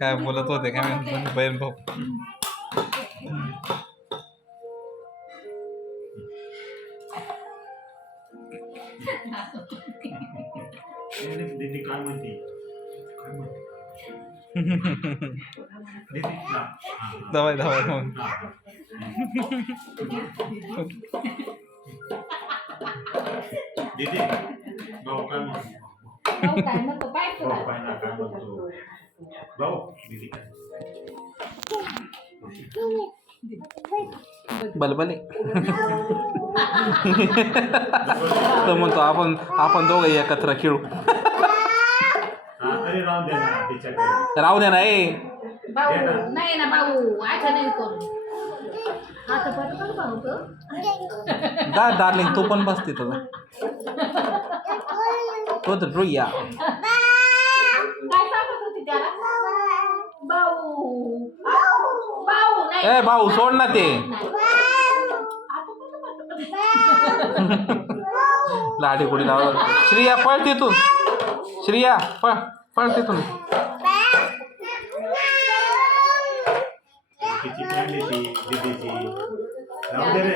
काय बोलत होते काय बहीण भाऊ. दीदी काय म्हणते दवाई दवाई दीदी भाऊ काय म्हणतो भाऊ काय म्हणतो भाऊ दीदी बलबले तर म्हणतो आपण दोघं एकत्र खेळू. राहू दे ना भाऊ नाही ना भाऊ आता नाही करू आता परत भाऊ डार्लिंग तू पण बस तिथं तो तर रुया काय सांगत होती त्याला भाऊ भाऊ नाही ए भाऊ सोड ना ते लाडी कुडी लाव. श्रिया पळ तिथून श्रिया पळ तिथून. किती काढली ती दीदीची राहू दे रे.